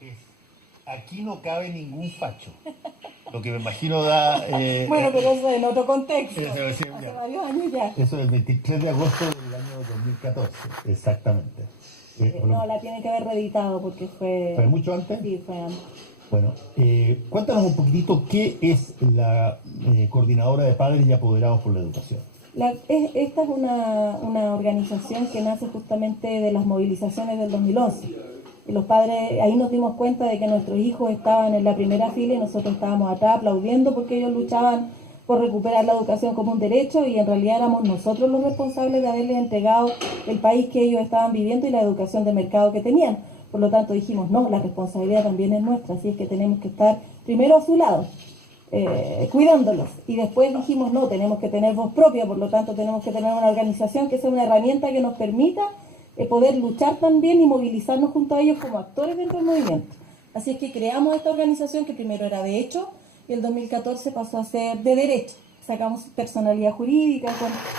es, aquí no cabe ningún facho. Lo que me imagino da... Bueno, pero eso en otro contexto. Hace Varios años ya. Eso es el 23 de agosto del año 2014, exactamente. No, la tiene que haber reeditado porque fue... ¿Fue mucho antes? Sí, fue antes. Bueno, cuéntanos un poquitito qué es la Coordinadora de Padres y Apoderados por la Educación. Esta es una organización que nace justamente de las movilizaciones del 2011. Y los padres, ahí nos dimos cuenta de que nuestros hijos estaban en la primera fila y nosotros estábamos atrás aplaudiendo porque ellos luchaban por recuperar la educación como un derecho y en realidad éramos nosotros los responsables de haberles entregado el país que ellos estaban viviendo y la educación de mercado que tenían. Por lo tanto dijimos, no, la responsabilidad también es nuestra, así es que tenemos que estar primero a su lado, cuidándolos. Y después dijimos, no, tenemos que tener voz propia, por lo tanto tenemos que tener una organización que sea una herramienta que nos permita poder luchar también y movilizarnos junto a ellos como actores dentro del movimiento. Así es que creamos esta organización que primero era de hecho y el 2014 pasó a ser de derecho. Sacamos personalidad jurídica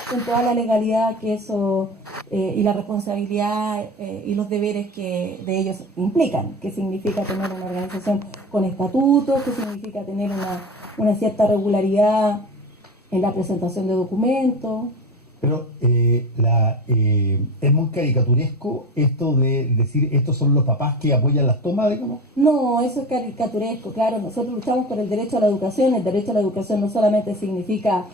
con toda la legalidad que eso y la responsabilidad y los deberes que de ellos implican, que significa tener una organización con estatutos, que significa tener una cierta regularidad en la presentación de documentos. Pero es muy caricaturesco esto de decir estos son los papás que apoyan las tomas, digamos. No, eso es caricaturesco, claro. Nosotros luchamos por el derecho a la educación. El derecho a la educación no solamente significa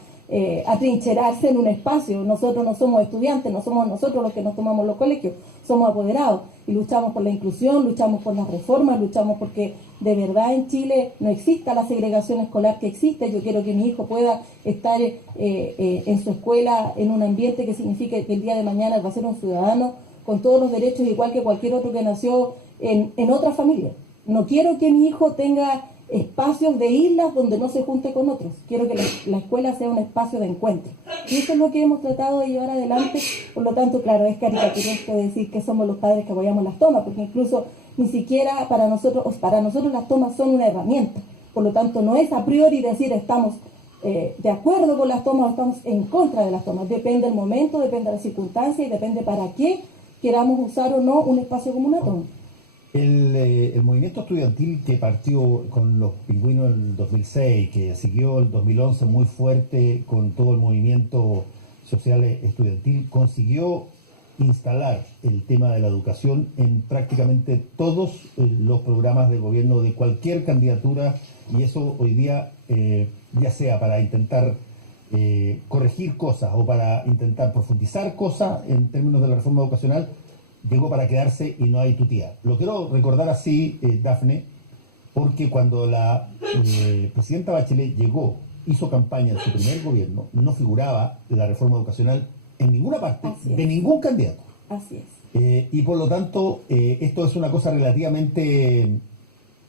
atrincherarse en un espacio. Nosotros no somos estudiantes, no somos nosotros los que nos tomamos los colegios, somos apoderados y luchamos por la inclusión, luchamos por las reformas, luchamos porque de verdad en Chile no exista la segregación escolar que existe. Yo quiero que mi hijo pueda estar en su escuela en un ambiente que signifique que el día de mañana va a ser un ciudadano con todos los derechos igual que cualquier otro que nació en otra familia. No quiero que mi hijo tenga espacios de islas donde no se junte con otros. Quiero que la escuela sea un espacio de encuentro. Y eso es lo que hemos tratado de llevar adelante. Por lo tanto, claro, es caricaturesco decir que somos los padres que apoyamos las tomas, porque incluso ni siquiera para nosotros las tomas son una herramienta. Por lo tanto, no es a priori decir estamos de acuerdo con las tomas o estamos en contra de las tomas. Depende del momento, depende de las circunstancias y depende para qué queramos usar o no un espacio como una toma. El movimiento estudiantil que partió con los pingüinos en el 2006, que siguió el 2011 muy fuerte con todo el movimiento social estudiantil, consiguió instalar el tema de la educación en prácticamente todos los programas de gobierno de cualquier candidatura, y eso hoy día, ya sea para intentar corregir cosas o para intentar profundizar cosas en términos de la reforma educacional, llegó para quedarse y no hay tutía. Lo quiero recordar así, Dafne, porque cuando la presidenta Bachelet llegó, hizo campaña en su primer gobierno, no figuraba la reforma educacional en ninguna parte de ningún candidato. Así es. Y por lo tanto, esto es una cosa relativamente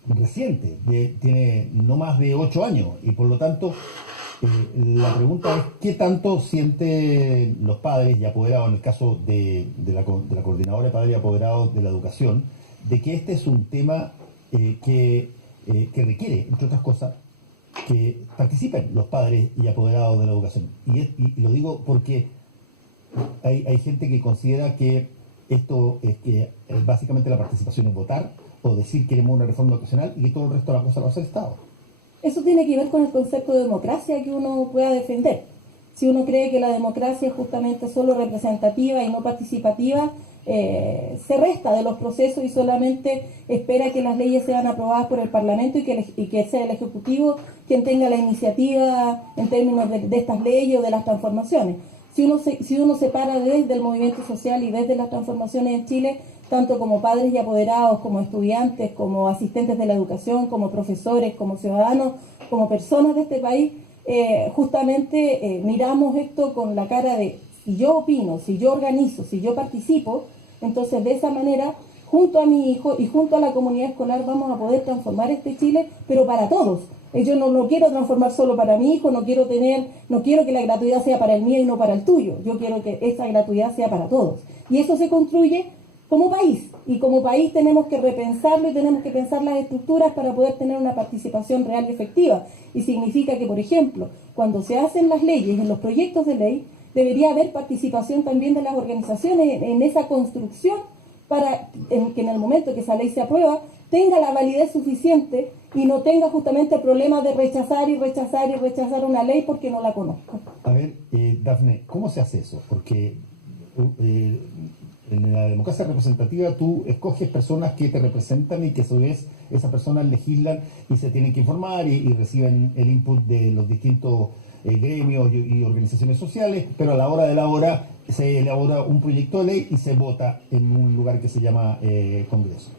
reciente, tiene no más de 8 años, y por lo tanto, la pregunta es ¿qué tanto sienten los padres y apoderados, en el caso de la Coordinadora de Padres y Apoderados de la Educación, de que este es un tema que requiere, entre otras cosas, que participen los padres y apoderados de la educación? Y lo digo porque hay gente que considera que esto es que básicamente la participación es votar o decir queremos una reforma educacional y que todo el resto de la cosa lo hace el Estado. Eso tiene que ver con el concepto de democracia que uno pueda defender. Si uno cree que la democracia es justamente solo representativa y no participativa, se resta de los procesos y solamente espera que las leyes sean aprobadas por el Parlamento y que sea el Ejecutivo quien tenga la iniciativa en términos de estas leyes o de las transformaciones. Si uno se para desde el movimiento social y desde las transformaciones en Chile, tanto como padres y apoderados, como estudiantes, como asistentes de la educación, como profesores, como ciudadanos, como personas de este país, justamente miramos esto con la cara de si yo opino, si yo organizo, si yo participo, entonces de esa manera, junto a mi hijo y junto a la comunidad escolar vamos a poder transformar este Chile, pero para todos. Yo no quiero transformar solo para mi hijo, no quiero que la gratuidad sea para el mío y no para el tuyo. Yo quiero que esa gratuidad sea para todos. Y eso se construye como país, y como país tenemos que repensarlo y tenemos que pensar las estructuras para poder tener una participación real y efectiva. Y significa que, por ejemplo, cuando se hacen las leyes, en los proyectos de ley, debería haber participación también de las organizaciones en esa construcción para que en el momento que esa ley se aprueba, tenga la validez suficiente y no tenga justamente el problema de rechazar y rechazar y rechazar una ley porque no la conozco. A ver, Dafne, ¿cómo se hace eso? Porque en la democracia representativa tú escoges personas que te representan y que a su vez esas personas legislan y se tienen que informar y reciben el input de los distintos gremios y organizaciones sociales, pero a la hora de la hora se elabora un proyecto de ley y se vota en un lugar que se llama Congreso.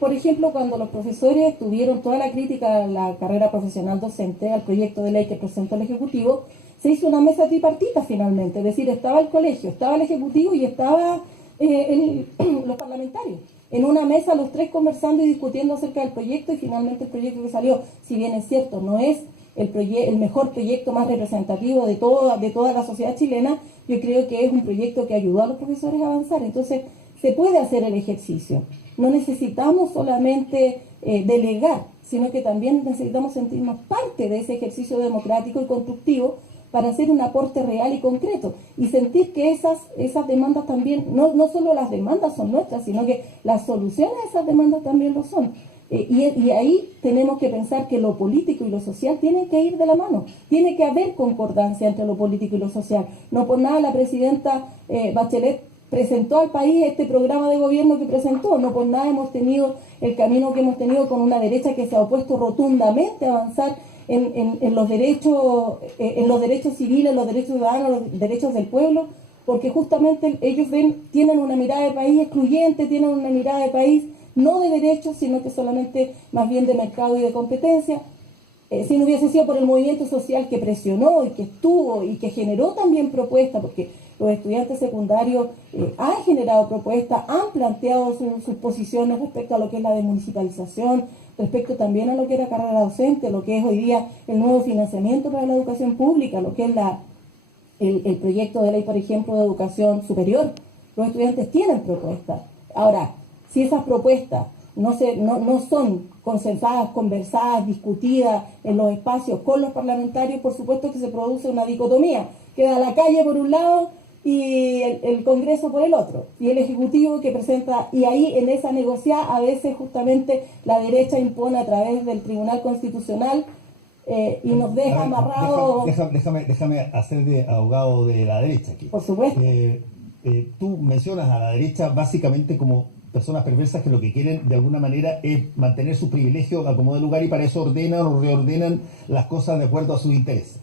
Por ejemplo, cuando los profesores tuvieron toda la crítica a la carrera profesional docente, al proyecto de ley que presentó el Ejecutivo, se hizo una mesa tripartita finalmente, es decir, estaba el colegio, estaba el Ejecutivo y estaba los parlamentarios. En una mesa los tres conversando y discutiendo acerca del proyecto y finalmente el proyecto que salió, si bien es cierto, no es el mejor proyecto más representativo de toda la sociedad chilena, yo creo que es un proyecto que ayudó a los profesores a avanzar. Entonces, se puede hacer el ejercicio. No necesitamos solamente delegar, sino que también necesitamos sentirnos parte de ese ejercicio democrático y constructivo para hacer un aporte real y concreto y sentir que esas demandas también, no solo las demandas son nuestras, sino que las soluciones a esas demandas también lo son. Y ahí tenemos que pensar que lo político y lo social tienen que ir de la mano. Tiene que haber concordancia entre lo político y lo social. No por nada la presidenta Bachelet presentó al país este programa de gobierno que presentó. No por nada hemos tenido el camino que hemos tenido con una derecha que se ha opuesto rotundamente a avanzar en los derechos civiles, los derechos ciudadanos, los derechos del pueblo, porque justamente ellos tienen una mirada de país excluyente, tienen una mirada de país no de derechos, sino que solamente más bien de mercado y de competencia. Si no hubiese sido por el movimiento social que presionó y que estuvo y que generó también propuestas, porque los estudiantes secundarios han generado propuestas, han planteado sus posiciones respecto a lo que es la desmunicipalización, respecto también a lo que era carrera docente, lo que es hoy día el nuevo financiamiento para la educación pública, lo que es el proyecto de ley, por ejemplo, de educación superior. Los estudiantes tienen propuestas. Ahora, si esas propuestas no son consensadas, conversadas, discutidas en los espacios con los parlamentarios, por supuesto que se produce una dicotomía. Queda la calle por un lado y el Congreso por el otro, y el Ejecutivo que presenta, y ahí en esa negociada a veces justamente la derecha impone a través del Tribunal Constitucional y nos deja amarrados. Déjame hacer de abogado de la derecha aquí. Por supuesto. Tú mencionas a la derecha básicamente como personas perversas que lo que quieren de alguna manera es mantener su privilegio a como de lugar y para eso ordenan o reordenan las cosas de acuerdo a sus intereses.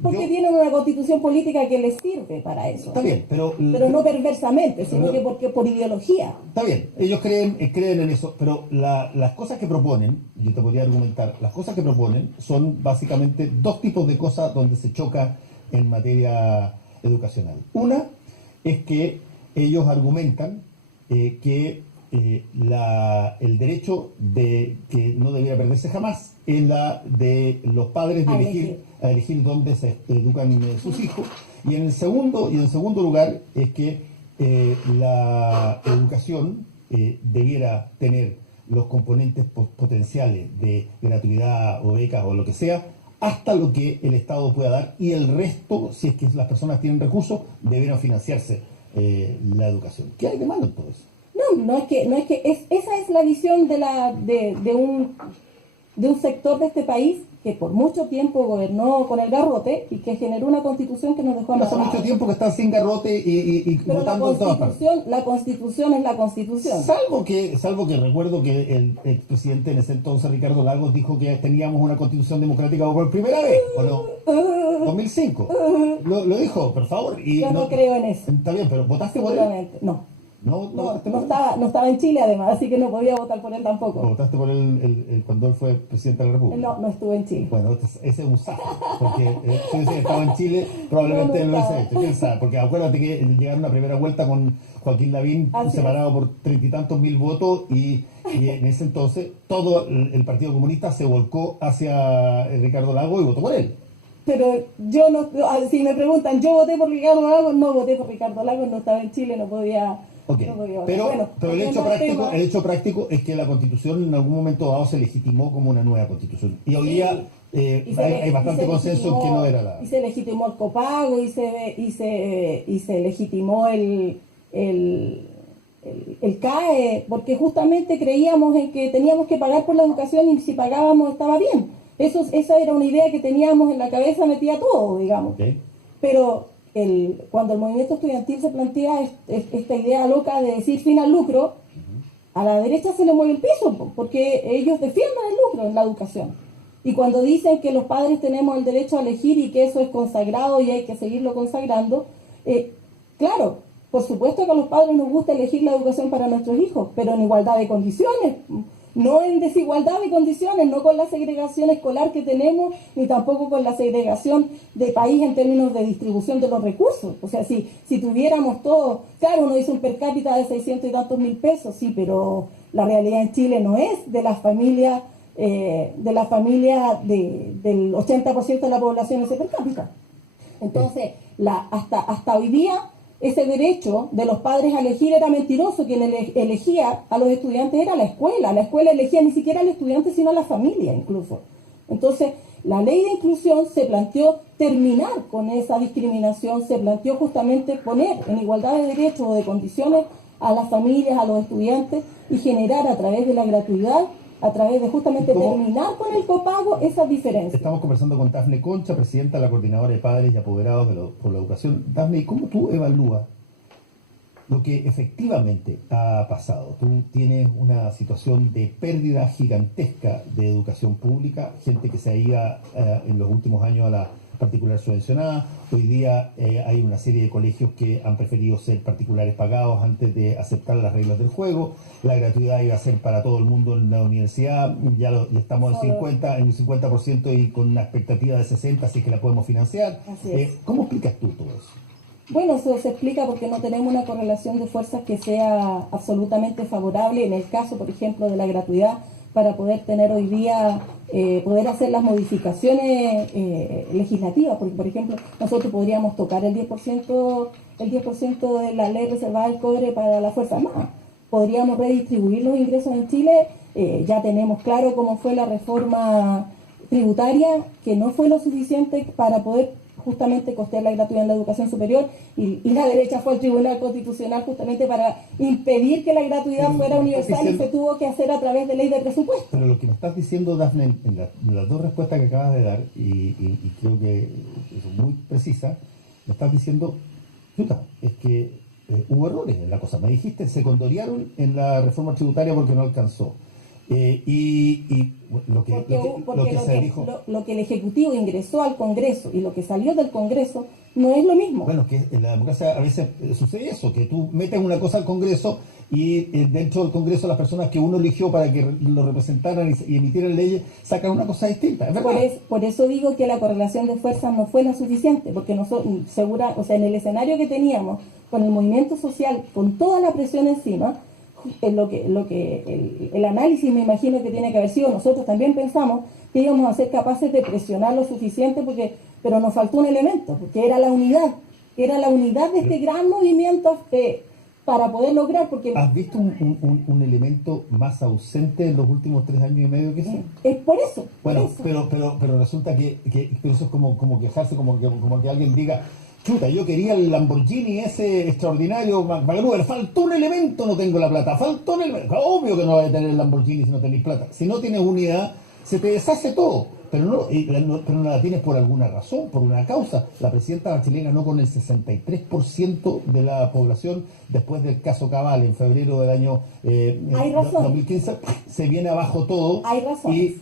Porque tienen una constitución política que les sirve para eso. Está bien, pero no perversamente, sino que porque por ideología. Está bien, ellos creen en eso, pero las cosas que proponen, yo te podría argumentar, las cosas que proponen son básicamente dos tipos de cosas donde se choca en materia educacional. Una es que ellos argumentan que el derecho que no debiera perderse jamás es la de los padres de elegir dónde se educan sus hijos, y en segundo lugar es que la educación debiera tener los componentes potenciales de gratuidad o becas o lo que sea, hasta lo que el Estado pueda dar, y el resto, si es que las personas tienen recursos, debieran financiarse la educación. ¿Qué hay de malo en todo eso? Esa es la visión de un sector de este país que por mucho tiempo gobernó con el garrote y que generó una constitución que nos dejó amarrados. Hace mucho tiempo que están sin garrote y votando en todas partes. La constitución es la constitución. Salvo que recuerdo que el expresidente en ese entonces, Ricardo Lagos, dijo que teníamos una constitución democrática por primera vez, ¿o no? 2005. Lo dijo, por favor. Y yo no creo en eso. Está bien, pero ¿votaste por él? No. No estaba en Chile además, así que no podía votar por él tampoco. ¿Votaste por él cuando él fue presidente de la República? No estuve en Chile. Bueno, ese es un saco, porque si hubiese estado en Chile probablemente lo hubiese hecho, quién sabe, porque acuérdate que llegaron a primera vuelta con Joaquín Lavín separado por 30 y tantos mil votos y en ese entonces todo el Partido Comunista se volcó hacia Ricardo Lagos y votó por él. Pero yo si me preguntan, yo voté por Ricardo Lagos, no voté por Ricardo Lagos, no estaba en Chile, no podía. Okay. Pero el hecho práctico es que la Constitución en algún momento dado se legitimó como una nueva Constitución. Y hoy día hay bastante consenso en que no era la... Y se legitimó el copago y se legitimó el CAE, porque justamente creíamos en que teníamos que pagar por la educación y si pagábamos estaba bien. Esa era una idea que teníamos en la cabeza metida todo, digamos. Okay. Pero cuando el movimiento estudiantil se plantea esta idea loca de decir fin al lucro, a la derecha se le mueve el piso, porque ellos defienden el lucro en la educación. Y cuando dicen que los padres tenemos el derecho a elegir y que eso es consagrado y hay que seguirlo consagrando, claro, por supuesto que a los padres nos gusta elegir la educación para nuestros hijos, pero en igualdad de condiciones, no en desigualdad de condiciones, no con la segregación escolar que tenemos, ni tampoco con la segregación de país en términos de distribución de los recursos. O sea, si tuviéramos todo, claro, uno dice un per cápita de 600 y tantos mil pesos, sí, pero la realidad en Chile no es de las familias, del 80% de la población ese per cápita. Entonces, hasta hoy día, ese derecho de los padres a elegir era mentiroso. Quien elegía a los estudiantes era la escuela. La escuela elegía ni siquiera al estudiante, sino a la familia incluso. Entonces, la ley de inclusión se planteó terminar con esa discriminación, se planteó justamente poner en igualdad de derechos o de condiciones a las familias, a los estudiantes, y generar a través de la gratuidad, a través de justamente terminar con el copago, esas diferencias. Estamos conversando con Dafne Concha, presidenta de la Coordinadora de Padres y Apoderados por la Educación. Dafne, ¿cómo tú evalúas lo que efectivamente ha pasado? Tú tienes una situación de pérdida gigantesca de educación pública, gente que se ha ido en los últimos años a la particular subvencionada. Hoy día hay una serie de colegios que han preferido ser particulares pagados antes de aceptar las reglas del juego. La gratuidad iba a ser para todo el mundo en la universidad, ya estamos en un 50% y con una expectativa de 60%, así que la podemos financiar. ¿Cómo explicas tú todo eso? Bueno, eso se explica porque no tenemos una correlación de fuerzas que sea absolutamente favorable en el caso, por ejemplo, de la gratuidad, para poder tener hoy día, poder hacer las modificaciones legislativas, porque por ejemplo nosotros podríamos tocar el 10% de la ley reservada del cobre para la Fuerza Armada, podríamos redistribuir los ingresos en Chile, ya tenemos claro cómo fue la reforma tributaria, que no fue lo suficiente para poder justamente costear la gratuidad en la educación superior, y la derecha fue al Tribunal Constitucional justamente para impedir que la gratuidad fuera universal, y se tuvo que hacer a través de ley de presupuesto. Pero lo que nos estás diciendo, Dafne, en las dos respuestas que acabas de dar, y creo que son muy precisas, me estás diciendo, chuta, es que hubo errores en la cosa. Me dijiste, se condoriaron en la reforma tributaria porque no alcanzó. Lo que el Ejecutivo ingresó al Congreso y lo que salió del Congreso no es lo mismo. Bueno, que en la democracia a veces sucede eso, que tú metes una cosa al Congreso y dentro del Congreso las personas que uno eligió para que lo representaran y emitieran leyes sacan una cosa distinta. ¿Es verdad? Por eso digo que la correlación de fuerzas no fue la suficiente, porque nosotros, en el escenario que teníamos, con el movimiento social, con toda la presión encima, el análisis me imagino que tiene que haber sido, nosotros también pensamos que íbamos a ser capaces de presionar lo suficiente, pero nos faltó un elemento, porque era la unidad de este gran movimiento para poder lograr, porque... ¿Has visto un elemento más ausente en los últimos 3 años y medio que ese? Es por eso. Bueno, pero resulta que eso es como quejarse, como que alguien diga, chuta, yo quería el Lamborghini ese extraordinario, McLaren, faltó un elemento, no tengo la plata, faltó un elemento. Obvio que no vais a tener el Lamborghini si no tenéis plata. Si no tienes unidad, se te deshace todo. Pero no la tienes por alguna razón, por una causa. La presidenta Bachelet ganó con el 63% de la población después del caso Cabal en febrero del año 2015. Se viene abajo todo. Hay razón. Y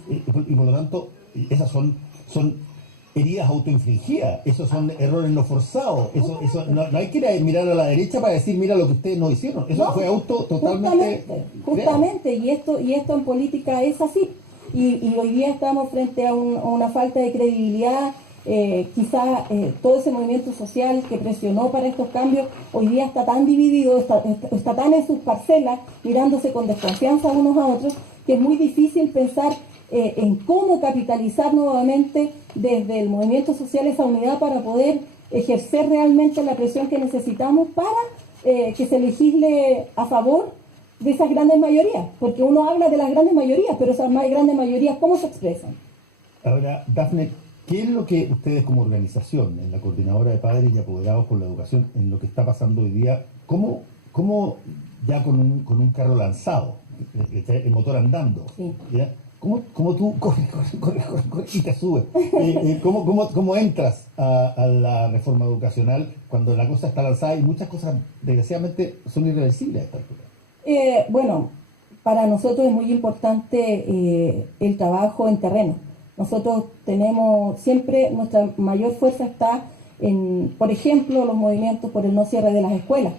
por lo tanto, esas son heridas autoinfligidas, esos son errores no forzados, no hay que ir a mirar a la derecha para decir, mira lo que ustedes no hicieron, eso fue totalmente... Justamente, y esto en política es así, y hoy día estamos frente a una falta de credibilidad, quizás todo ese movimiento social que presionó para estos cambios, hoy día está tan dividido, está tan en sus parcelas, mirándose con desconfianza unos a otros, que es muy difícil pensar en cómo capitalizar nuevamente desde el movimiento social esa unidad para poder ejercer realmente la presión que necesitamos para que se legisle a favor de esas grandes mayorías, porque uno habla de las grandes mayorías, pero esas grandes mayorías, ¿cómo se expresan? Ahora, Dafne, ¿qué es lo que ustedes como organización, en la Coordinadora de Padres y Apoderados por la Educación, en lo que está pasando hoy día, cómo ya con un carro lanzado, el motor andando. Sí. ¿Ya? ¿Cómo tú corres y te subes? ¿Cómo entras a la reforma educacional cuando la cosa está lanzada y muchas cosas, desgraciadamente, son irreversibles a esta altura? Bueno, para nosotros es muy importante el trabajo en terreno. Nosotros tenemos siempre, nuestra mayor fuerza está en, por ejemplo, los movimientos por el no cierre de las escuelas.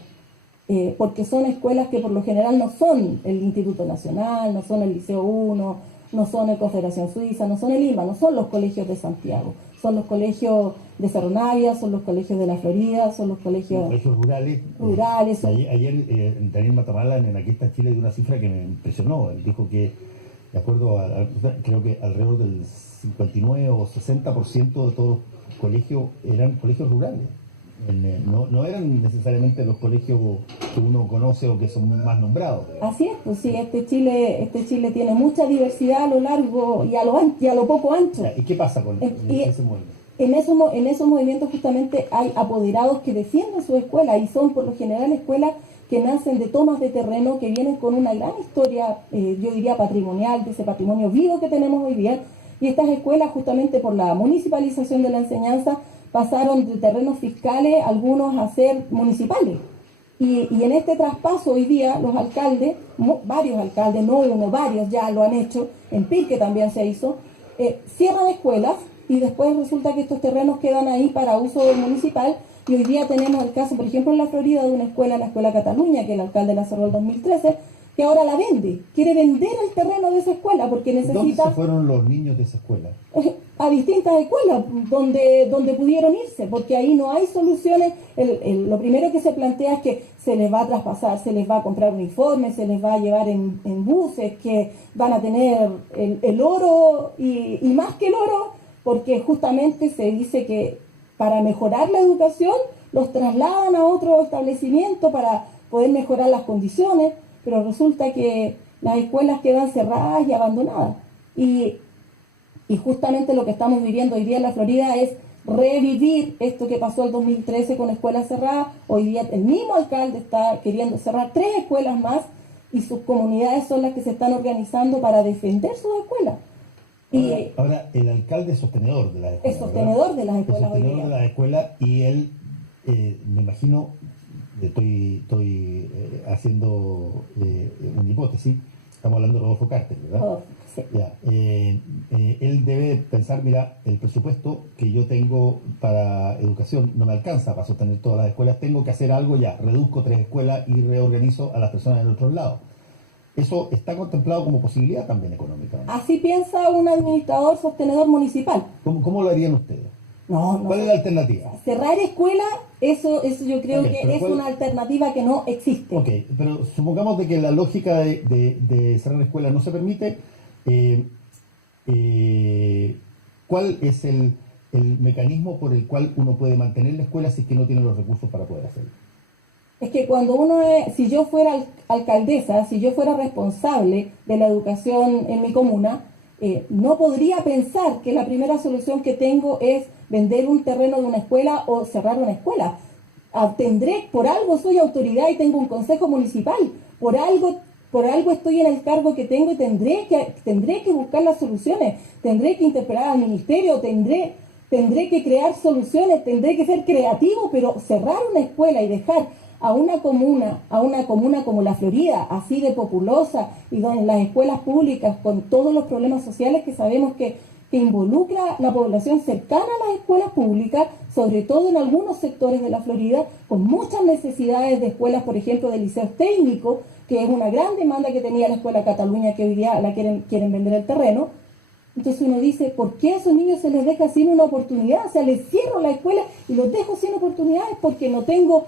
Porque son escuelas que por lo general no son el Instituto Nacional, no son el Liceo 1, no son el Confederación Suiza, no son el IMA, no son los colegios de Santiago, son los colegios de Cerro Navia, son los colegios de la Florida, son los colegios rurales. Ayer Daniel Matamala en Aquí está Chile dio una cifra que me impresionó. Él dijo que, de acuerdo creo que alrededor del 59 o 60% de todos los colegios eran colegios rurales. No eran necesariamente los colegios que uno conoce o que son más nombrados. Así es, pues sí, este Chile tiene mucha diversidad a lo largo y a lo poco ancho. ¿Y qué pasa con ese movimiento? En esos movimientos justamente hay apoderados que defienden su escuela y son por lo general escuelas que nacen de tomas de terreno, que vienen con una gran historia, yo diría patrimonial, de ese patrimonio vivo que tenemos hoy día. Y estas escuelas, justamente por la municipalización de la enseñanza, pasaron de terrenos fiscales algunos a ser municipales. Y en este traspaso hoy día los alcaldes, varios alcaldes, no uno, varios ya lo han hecho, en Pirque también se hizo, cierran escuelas y después resulta que estos terrenos quedan ahí para uso municipal. Y hoy día tenemos el caso, por ejemplo, en la Florida, de una escuela, la Escuela Cataluña, que el alcalde la cerró en 2013, que ahora la vende, quiere vender el terreno de esa escuela porque necesita... ¿Dónde se fueron los niños de esa escuela? A distintas escuelas donde pudieron irse, porque ahí no hay soluciones. Lo primero que se plantea es que se les va a traspasar, se les va a comprar uniformes, se les va a llevar en buses, que van a tener el oro y más que el oro, porque justamente se dice que para mejorar la educación los trasladan a otro establecimiento para poder mejorar las condiciones, pero resulta que las escuelas quedan cerradas y abandonadas. Y justamente lo que estamos viviendo hoy día en la Florida es revivir esto que pasó el 2013 con escuelas cerradas. Hoy día el mismo alcalde está queriendo cerrar 3 escuelas más y sus comunidades son las que se están organizando para defender sus escuelas. Ahora el alcalde es sostenedor de las escuelas. Es sostenedor de las escuelas. Es sostenedor de las escuelas y él, me imagino, estoy haciendo una hipótesis, estamos hablando de Rodolfo Carter, ¿verdad? Sí. Ya, él debe pensar, mira, el presupuesto que yo tengo para educación no me alcanza para sostener todas las escuelas, tengo que hacer algo ya, reduzco 3 escuelas y reorganizo a las personas en otros lados. Eso está contemplado como posibilidad también económica, ¿no? Así piensa un administrador sostenedor municipal. ¿Cómo lo harían ustedes? No. ¿Cuál es la alternativa? Cerrar escuelas, eso yo creo que es una alternativa que no existe. Ok, pero supongamos de que la lógica de cerrar escuelas no se permite. ¿Cuál es el mecanismo por el cual uno puede mantener la escuela si es que no tiene los recursos para poder hacerlo? Es que cuando si yo fuera alcaldesa, si yo fuera responsable de la educación en mi comuna, no podría pensar que la primera solución que tengo es vender un terreno de una escuela o cerrar una escuela. Por algo soy autoridad y tengo un consejo municipal, por algo estoy en el cargo que tengo y tendré que buscar las soluciones, tendré que interpelar al ministerio, tendré que crear soluciones, tendré que ser creativo, pero cerrar una escuela y dejar a una comuna como la Florida, así de populosa, y donde las escuelas públicas, con todos los problemas sociales que sabemos que involucra la población cercana a las escuelas públicas, sobre todo en algunos sectores de la Florida, con muchas necesidades de escuelas, por ejemplo, de liceos técnicos, que es una gran demanda que tenía la Escuela Cataluña, que hoy día la quieren vender el terreno. Entonces uno dice, ¿por qué a esos niños se les deja sin una oportunidad? O sea, les cierro la escuela y los dejo sin oportunidades porque no tengo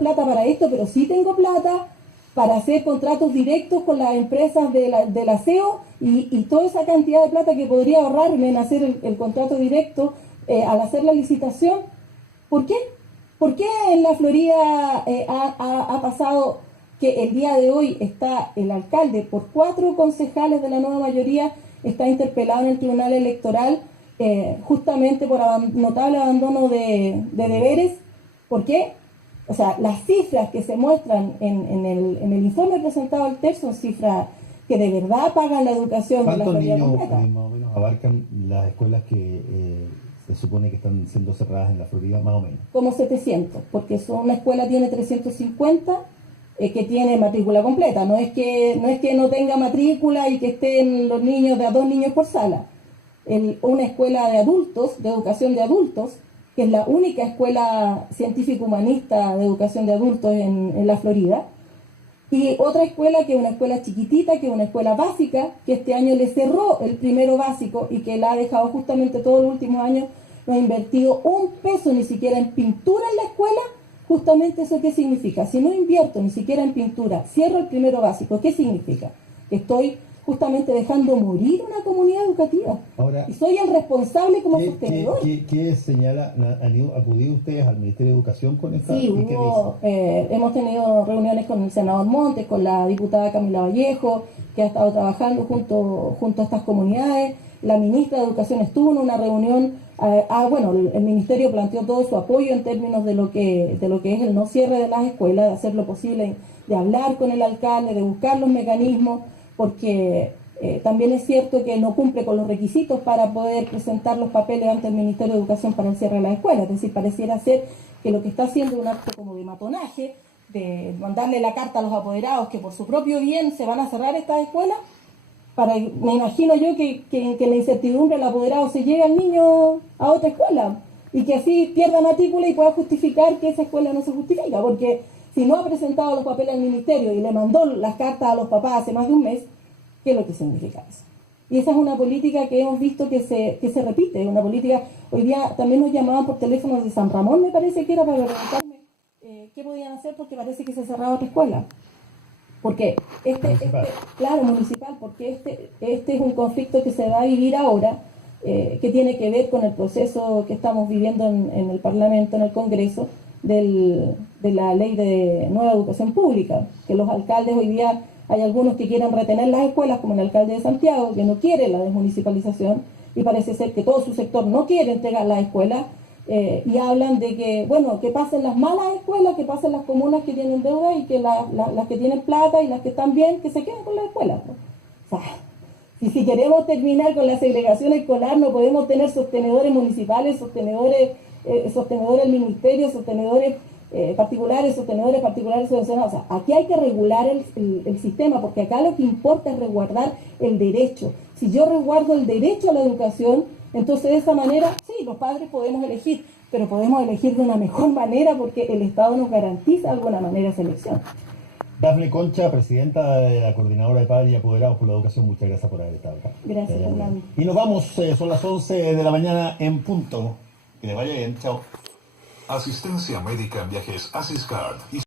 plata para esto, pero sí tengo plata para hacer contratos directos con las empresas del aseo y toda esa cantidad de plata que podría ahorrarme en hacer el contrato directo al hacer la licitación. ¿Por qué? ¿Por qué en la Florida ha pasado que el día de hoy está el alcalde por 4 concejales de la nueva mayoría está interpelado en el Tribunal Electoral justamente por notable abandono de deberes? ¿Por qué? O sea, las cifras que se muestran en el informe presentado al TER son cifras que de verdad pagan la educación de la ¿Cuántos Florida niños completa. más o menos abarcan las escuelas que se supone que están siendo cerradas en la Florida, más o menos? Como 700, porque una escuela tiene 350 que tiene matrícula completa. No es que no tenga matrícula y que estén los niños de a 2 niños por sala. Una escuela de adultos, de educación de adultos, que es la única escuela científico-humanista de educación de adultos en la Florida, y otra escuela que es una escuela chiquitita, que es una escuela básica, que este año le cerró el primero básico y que la ha dejado justamente todos los últimos años, no ha invertido un peso ni siquiera en pintura en la escuela. Justamente eso, ¿qué significa? Si no invierto ni siquiera en pintura, cierro el primero básico, ¿qué significa? Que estoy justamente dejando morir una comunidad educativa. Ahora, y soy el responsable como sostenedor. ¿Qué señala? ¿Han acudido ustedes al Ministerio de Educación con esta? Sí, hemos tenido reuniones con el senador Montes, con la diputada Camila Vallejo, que ha estado trabajando junto a estas comunidades. La ministra de Educación estuvo en una reunión. Bueno, el ministerio planteó todo su apoyo en términos de lo que es el no cierre de las escuelas, de hacer lo posible, de hablar con el alcalde, de buscar los mecanismos, porque también es cierto que no cumple con los requisitos para poder presentar los papeles ante el Ministerio de Educación para el cierre de las escuelas. Es decir, pareciera ser que lo que está haciendo es un acto como de matonaje, de mandarle la carta a los apoderados que por su propio bien se van a cerrar estas escuelas. Me imagino yo que la incertidumbre del apoderado se lleve al niño a otra escuela y que así pierda matrícula y pueda justificar que esa escuela no se justifica, porque si no ha presentado los papeles al ministerio y le mandó las cartas a los papás hace más de un mes, ¿qué es lo que significa eso? Y esa es una política que hemos visto que se repite, una política. Hoy día también nos llamaban por teléfono de San Ramón, me parece que era, para preguntarme qué podían hacer, porque parece que se cerraba otra escuela. Porque claro, municipal, porque este es un conflicto que se va a vivir ahora, que tiene que ver con el proceso que estamos viviendo en el Parlamento, en el Congreso, de la ley de nueva educación pública, que los alcaldes hoy día, hay algunos que quieren retener las escuelas, como el alcalde de Santiago, que no quiere la desmunicipalización, y parece ser que todo su sector no quiere entregar las escuelas, y hablan de que, bueno, que pasen las malas escuelas, que pasen las comunas que tienen deuda, y que las que tienen plata y las que están bien, que se queden con las escuelas, ¿no? O sea, si queremos terminar con la segregación escolar, no podemos tener sostenedores municipales, sostenedores del ministerio, sostenedores particulares subvencionados. O sea, aquí hay que regular el sistema, porque acá lo que importa es resguardar el derecho. Si yo resguardo el derecho a la educación, entonces de esa manera, sí, los padres podemos elegir, pero podemos elegir de una mejor manera, porque el Estado nos garantiza de alguna manera esa elección. Dafne Concha, presidenta de la Coordinadora de Padres y Apoderados por la Educación, muchas gracias por haber estado acá. Gracias, Fernando. Y nos vamos, son las 11 de la mañana en punto. Que le vaya bien, chao. Asistencia médica en viajes Asiscard.